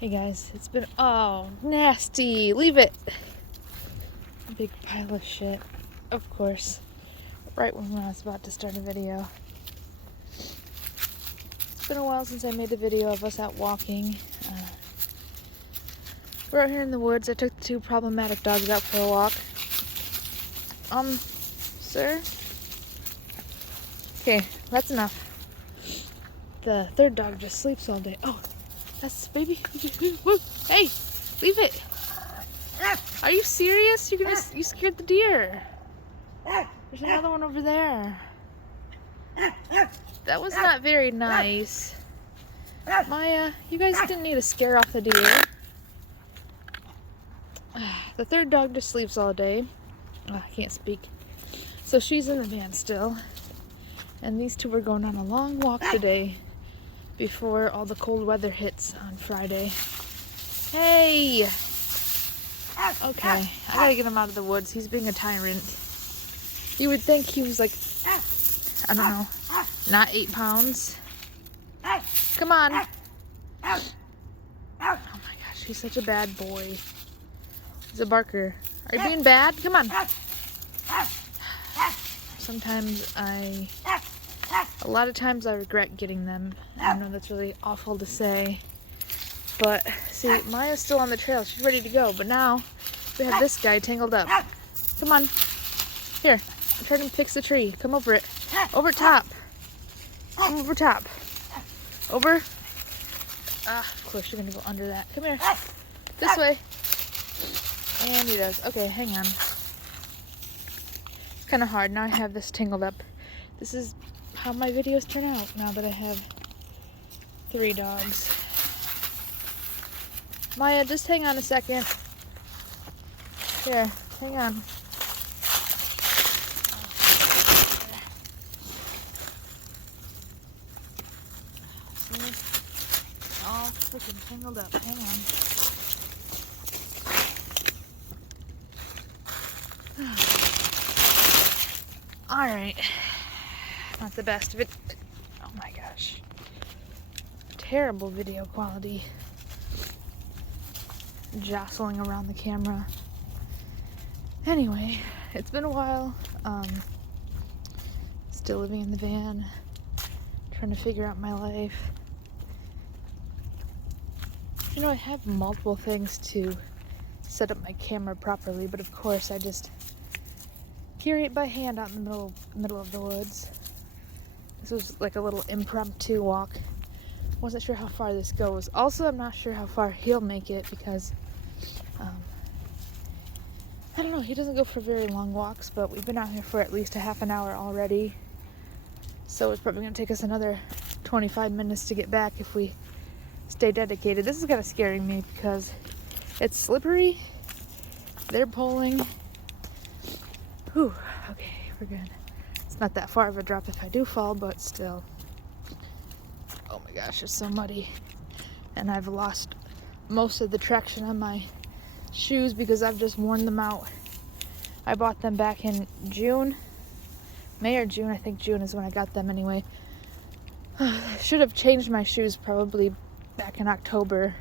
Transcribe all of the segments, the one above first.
Hey guys, it's been, oh, nasty, leave it. Big pile of shit, of course, right when I was about to start a video. It's been a while since I made a video of us out walking. We're out here in the woods. I took the two problematic dogs out for a walk. Sir? Okay, that's enough. The third dog just sleeps all day. Oh, that's baby. Hey, leave it. Are you serious? You scared the deer. There's another one over there. That was not very nice. Maya, you guys didn't need to scare off the deer. The third dog just sleeps all day. Oh, I can't speak. So she's in the van still. And these two are going on a long walk today before all the cold weather hits on Friday. Hey! Okay, I gotta get him out of the woods. He's being a tyrant. You would think he was like, I don't know, not 8 pounds. Come on. Oh my gosh, he's such a bad boy. He's a barker. Are you being bad? Come on. Sometimes a lot of times I regret getting them. I know that's really awful to say. But, see, Maya's still on the trail. She's ready to go. But now, we have this guy tangled up. Come on. Here, I'm trying to fix the tree. Come over it. Over top. Come over top. Over. Ah, of course, you're going to go under that. Come here. This way. And he does. Okay, hang on. It's kind of hard. Now I have this tangled up. This is how my videos turn out now that I have 3 dogs. Maya, just hang on a second. Here, hang on. See? All freaking tangled up. Hang on. Alright. Not the best of it. Oh my gosh. Terrible video quality. Jostling around the camera. Anyway, it's been a while. Still living in the van. Trying to figure out my life. You know, I have multiple things to set up my camera properly, but of course I just carry it by hand out in the middle of the woods. This was like a little impromptu walk. Wasn't sure how far this goes. Also, I'm not sure how far he'll make it because, I don't know, he doesn't go for very long walks, but we've been out here for at least a half an hour already. So it's probably going to take us another 25 minutes to get back if we stay dedicated. This is kind of scaring me because it's slippery. They're pulling. Whew, okay, we're good. It's not that far of a drop if I do fall, but still. Oh my gosh, it's so muddy. And I've lost most of the traction on my shoes because I've just worn them out. I bought them back in June. May or June, I think June is when I got them anyway. Should have changed my shoes probably back in October.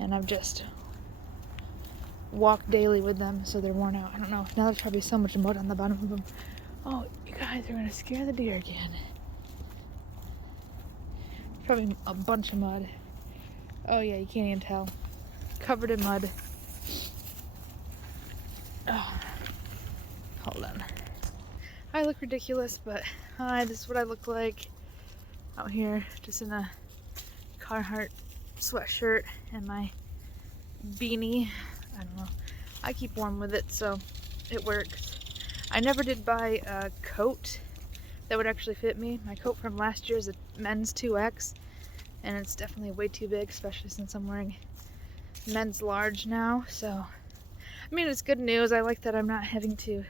And I've just walked daily with them so they're worn out. I don't know. Now there's probably so much mud on the bottom of them. Oh, you guys are going to scare the deer again. Probably a bunch of mud. Oh yeah, you can't even tell. Covered in mud. Oh. Hold on. I look ridiculous, but hi, this is what I look like out here, just in a Carhartt sweatshirt and my beanie. I don't know. I keep warm with it, so it works. I never did buy a coat that would actually fit me. My coat from last year is a men's 2X, and it's definitely way too big, especially since I'm wearing men's large now. So, I mean, it's good news. I like that I'm not having to.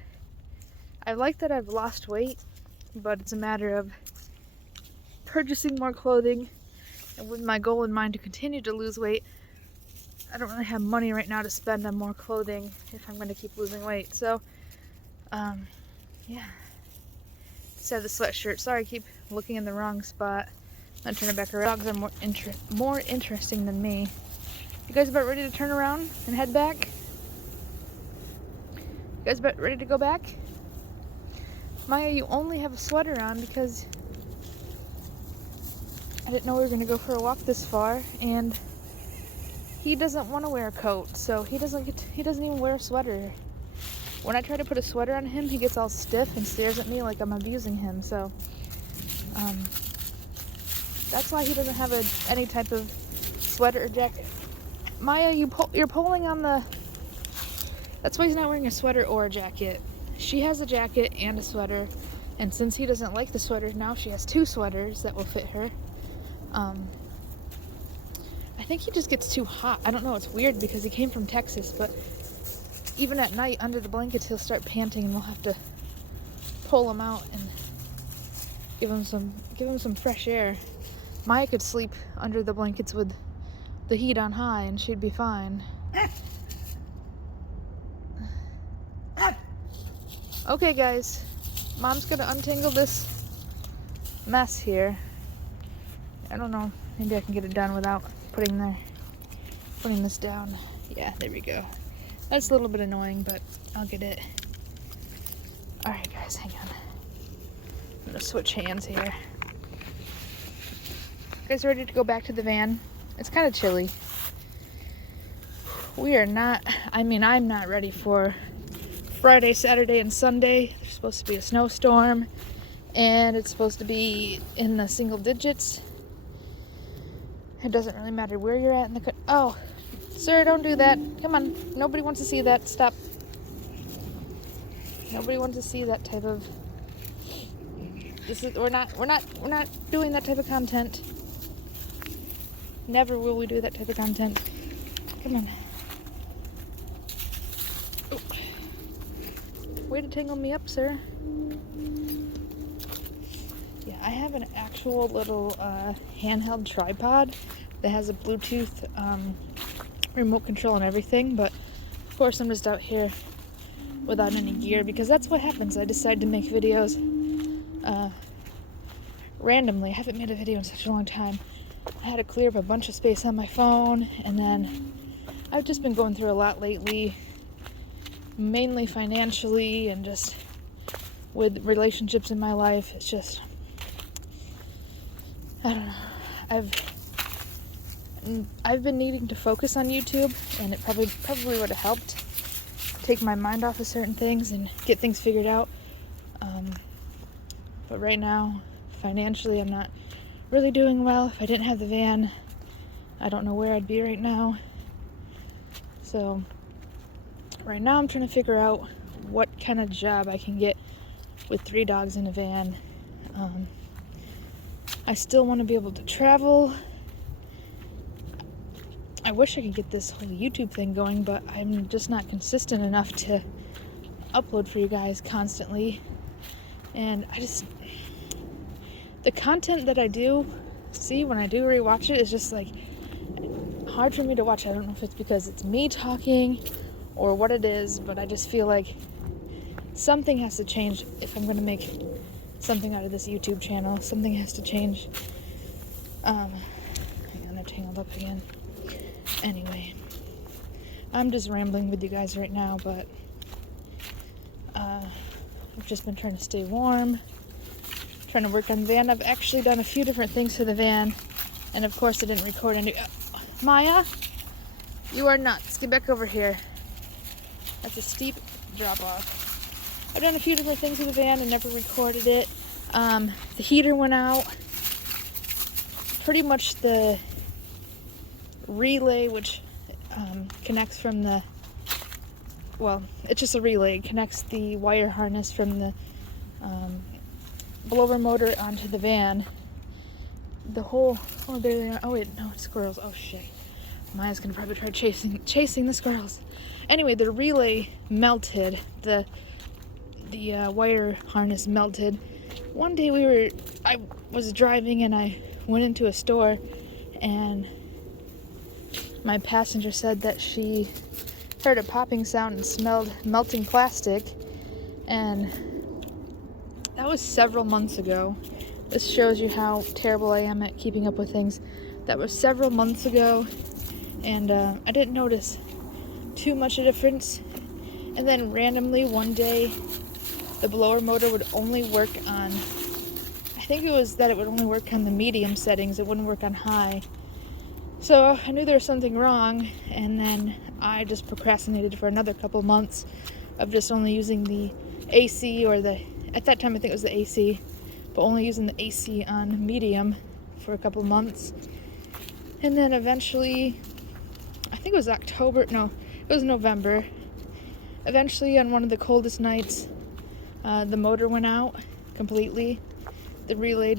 I like that I've lost weight, but it's a matter of purchasing more clothing, and with my goal in mind to continue to lose weight, I don't really have money right now to spend on more clothing if I'm going to keep losing weight. So, yeah. Just have the sweatshirt. Sorry, I keep looking in the wrong spot. I'm going to turn it back around. Dogs are more interesting than me. You guys about ready to turn around and head back? You guys about ready to go back? Maya, you only have a sweater on because I didn't know we were going to go for a walk this far, and he doesn't want to wear a coat, so he doesn't even wear a sweater. When I try to put a sweater on him, he gets all stiff and stares at me like I'm abusing him, so that's why he doesn't have any type of sweater or jacket. Maya, you're pulling on the... That's why he's not wearing a sweater or a jacket. She has a jacket and a sweater, and since he doesn't like the sweater, now she has 2 sweaters that will fit her. I think he just gets too hot. I don't know, it's weird because he came from Texas, but even at night under the blankets he'll start panting, and we'll have to pull him out and give him some fresh air. Maya could sleep under the blankets with the heat on high and she'd be fine. Okay guys, Mom's gonna untangle this mess here. I don't know, maybe I can get it done without putting this down. Yeah, there we go. That's a little bit annoying, but I'll get it. Alright guys, hang on. I'm gonna switch hands here. You guys ready to go back to the van? It's kind of chilly. I'm not ready for Friday, Saturday, and Sunday. There's supposed to be a snowstorm, and it's supposed to be in the single digits. It doesn't really matter where you're at in the oh, sir, don't do that. Come on, nobody wants to see that. Stop. Nobody wants to see that type of. We're not doing that type of content. Never will we do that type of content. Come on. Oh. Way to tangle me up, sir. Yeah, I have an actual little handheld tripod that has a Bluetooth remote control and everything, but of course I'm just out here without any gear because that's what happens. I decide to make videos randomly. I haven't made a video in such a long time. I had to clear up a bunch of space on my phone, and then I've just been going through a lot lately, mainly financially and just with relationships in my life. It's just, I don't know. I've been needing to focus on YouTube, and it probably would have helped take my mind off of certain things and get things figured out. But right now, financially, I'm not really doing well. If I didn't have the van, I don't know where I'd be right now. So right now I'm trying to figure out what kind of job I can get with 3 dogs in a van. I still want to be able to travel. I wish I could get this whole YouTube thing going, but I'm just not consistent enough to upload for you guys constantly. And the content that I do see when I do rewatch it is just like hard for me to watch. I don't know if it's because it's me talking or what it is, but I just feel like something has to change if I'm going to make something out of this YouTube channel. Something has to change. Hang on, they're tangled up again. Anyway, I'm just rambling with you guys right now, but I've just been trying to stay warm, trying to work on the van. I've actually done a few different things to the van, and of course I didn't record any. Maya, you are nuts. Get back over here. That's a steep drop off. I've done a few different things to the van and never recorded it. The heater went out. Pretty much the relay, which connects from the, well, it's just a relay. It connects the wire harness from the blower motor onto the van. The whole, oh, there they are. Oh wait, no, it's squirrels. Oh shit. Maya's gonna probably try chasing the squirrels. Anyway, the relay melted. The wire harness melted. One day I was driving and I went into a store, and my passenger said that she heard a popping sound and smelled melting plastic, and that was several months ago. This shows you how terrible I am at keeping up with things. That was several months ago, and I didn't notice too much of a difference. And then randomly one day, the blower motor would only work on, I think it was that it would only work on the medium settings, it wouldn't work on high. So I knew there was something wrong, and then I just procrastinated for another couple months of just only using the AC, or at that time I think it was the AC, but only using the AC on medium for a couple months. And then eventually, I think it was it was November. Eventually, on one of the coldest nights, the motor went out completely. The relay,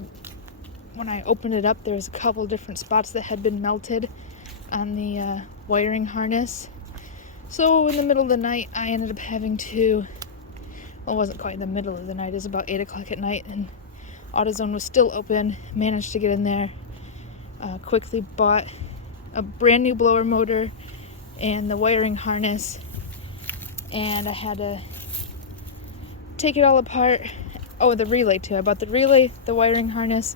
when I opened it up, there was a couple different spots that had been melted on the wiring harness. So in the middle of the night, I ended up having to, well, it wasn't quite in the middle of the night, it was about 8 o'clock at night, and AutoZone was still open. Managed to get in there, quickly bought a brand new blower motor and the wiring harness, and I had to take it all apart. Oh, the relay too. I bought the relay, the wiring harness,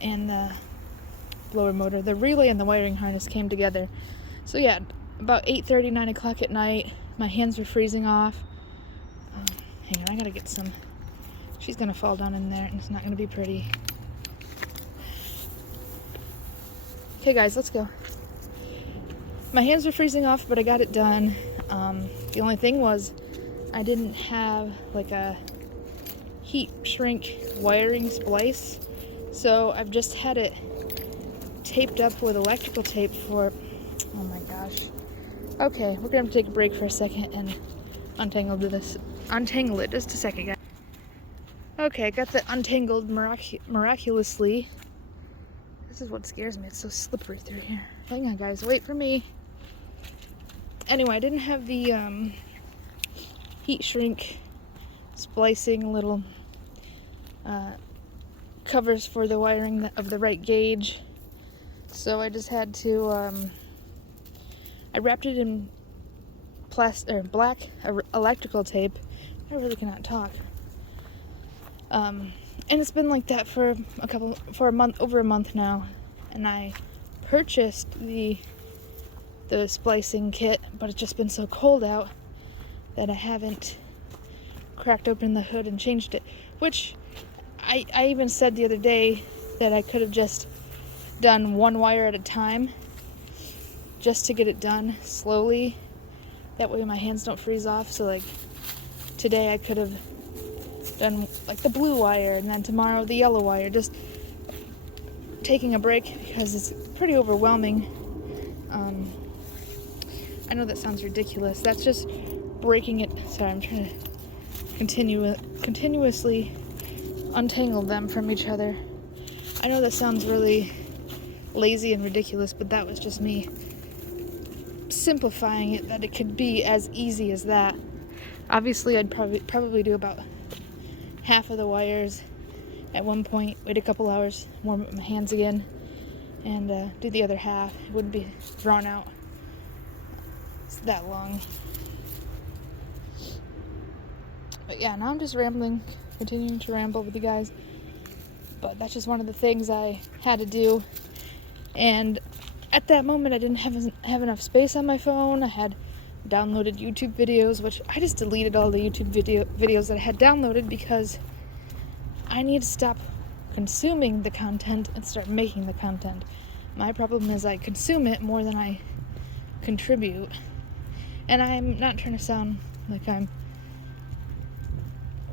and the blower motor. The relay and the wiring harness came together. So yeah, about 8:30, 9 o'clock at night, my hands were freezing off. Hang on, I gotta get some. She's gonna fall down in there, and it's not gonna be pretty. Okay guys, let's go. My hands were freezing off, but I got it done. The only thing was, I didn't have like a heat shrink wiring splice, so I've just had it taped up with electrical tape for, oh my gosh. Okay, we're gonna have to take a break for a second and untangle it. Just a second, guys. Okay, I got that untangled miraculously. This is what scares me. It's so slippery through here. Hang on, guys. Wait for me. Anyway, I didn't have the heat shrink splicing little covers for the wiring of the right gauge, so I just had to I wrapped it in black electrical tape. I really cannot talk. And it's been like that for over a month now, and I purchased the splicing kit, but it's just been so cold out that I haven't cracked open the hood and changed it, which I even said the other day that I could have just done one wire at a time just to get it done slowly. That way my hands don't freeze off. So like today I could have done like the blue wire, and then tomorrow the yellow wire, just taking a break because it's pretty overwhelming. I know that sounds ridiculous. That's just breaking it. Sorry, I'm trying to continuously untangle them from each other. I know that sounds really lazy and ridiculous, but that was just me simplifying it, that it could be as easy as that. Obviously, I'd probably do about half of the wires at one point, wait a couple hours, warm up my hands again, and do the other half. It wouldn't be drawn out that long. But yeah, now I'm just rambling, continuing to ramble with you guys. But that's just one of the things I had to do. And at that moment, I didn't have enough space on my phone. I had downloaded YouTube videos, which I just deleted all the YouTube videos that I had downloaded because I need to stop consuming the content and start making the content. My problem is I consume it more than I contribute. And I'm not trying to sound like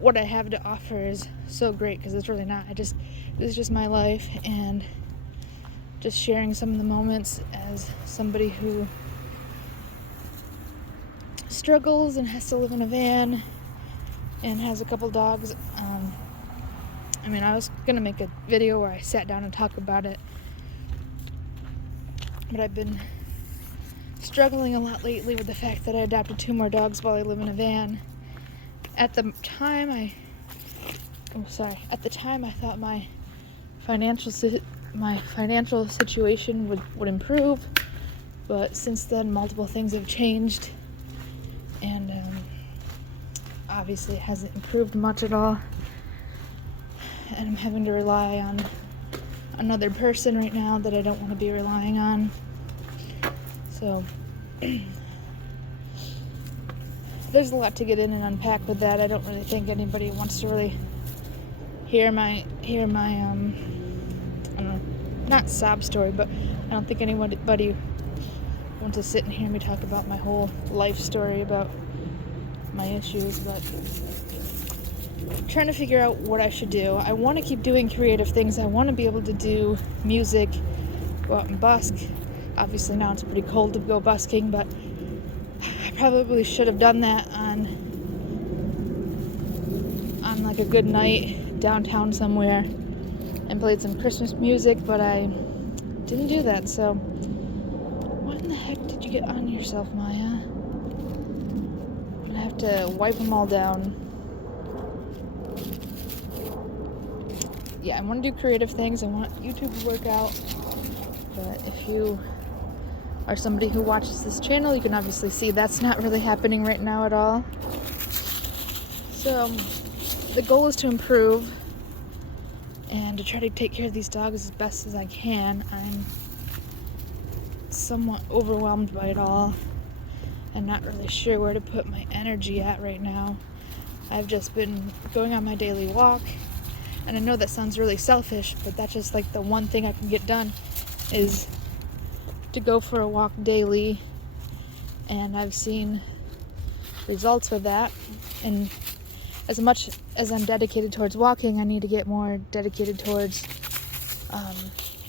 what I have to offer is so great, because it's really not. This is just my life, and just sharing some of the moments as somebody who struggles and has to live in a van and has a couple dogs. I was gonna make a video where I sat down and talk about it, but I've been struggling a lot lately with the fact that I adopted 2 more dogs while I live in a van. At the time I thought my financial situation would improve, but since then multiple things have changed, and obviously it hasn't improved much at all, and I'm having to rely on another person right now that I don't want to be relying on. So there's a lot to get in and unpack with that. I don't really think anybody wants to really hear my I don't know, not sob story, but I don't think anybody wants to sit and hear me talk about my whole life story about my issues. But I'm trying to figure out what I should do. I want to keep doing creative things. I want to be able to do music, go out and busk. Obviously now it's pretty cold to go busking, but I probably should have done that on like a good night downtown somewhere and played some Christmas music, but I didn't do that. So what in the heck did you get on yourself, Maya? I'm gonna have to wipe them all down. Yeah, I want to do creative things. I want YouTube to work out. But if you are somebody who watches this channel, you can obviously see that's not really happening right now at all. So the goal is to improve and to try to take care of these dogs as best as I can. I'm somewhat overwhelmed by it all and not really sure where to put my energy at right now. I've just been going on my daily walk, and I know that sounds really selfish, but that's just like the one thing I can get done is to go for a walk daily, and I've seen results with that. And as much as I'm dedicated towards walking, I need to get more dedicated towards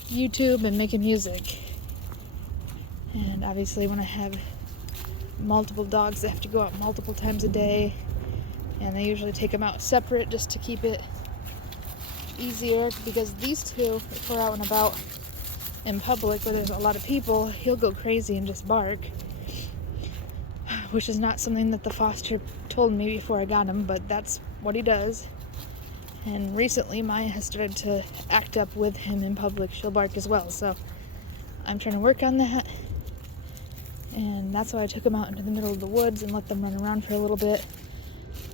YouTube and making music. And obviously when I have multiple dogs, they have to go out multiple times a day, and they usually take them out separate just to keep it easier, because these two, if we're out and about in public where there's a lot of people, he'll go crazy and just bark, which is not something that the foster told me before I got him, but that's what he does. And recently Maya has started to act up with him in public. She'll bark as well, so I'm trying to work on that. And that's why I took him out into the middle of the woods and let them run around for a little bit,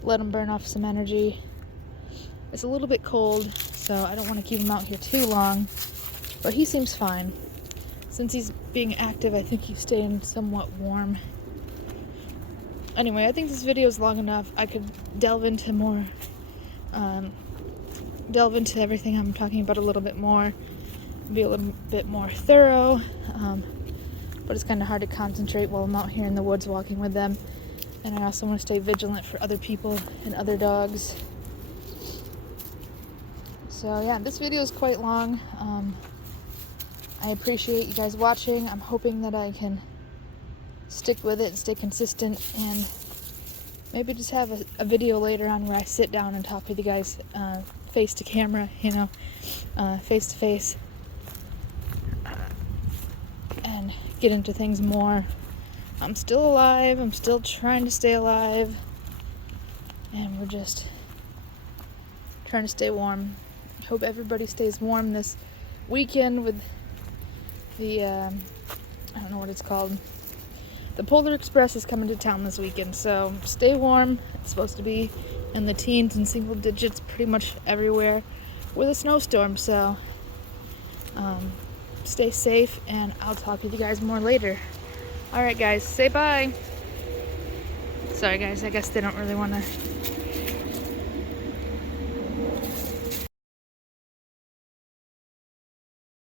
let them burn off some energy. It's a little bit cold, so I don't want to keep him out here too long, but he seems fine. Since he's being active, I think he's staying somewhat warm. Anyway, I think this video is long enough. I could delve into everything I'm talking about a little bit more, be a little bit more thorough, but it's kind of hard to concentrate while I'm out here in the woods walking with them. And I also want to stay vigilant for other people and other dogs. So yeah, this video is quite long. I appreciate you guys watching. I'm hoping that I can stick with it and stay consistent, and maybe just have a video later on where I sit down and talk with you guys face to camera, face to face, and get into things more. I'm still alive. I'm still trying to stay alive, and we're just trying to stay warm. Hope everybody stays warm this weekend with the I don't know what it's called. The Polar Express is coming to town this weekend, so stay warm. It's supposed to be in the teens and single digits pretty much everywhere with a snowstorm, so stay safe, and I'll talk with you guys more later. Alright guys, say bye. Sorry guys, I guess they don't really want to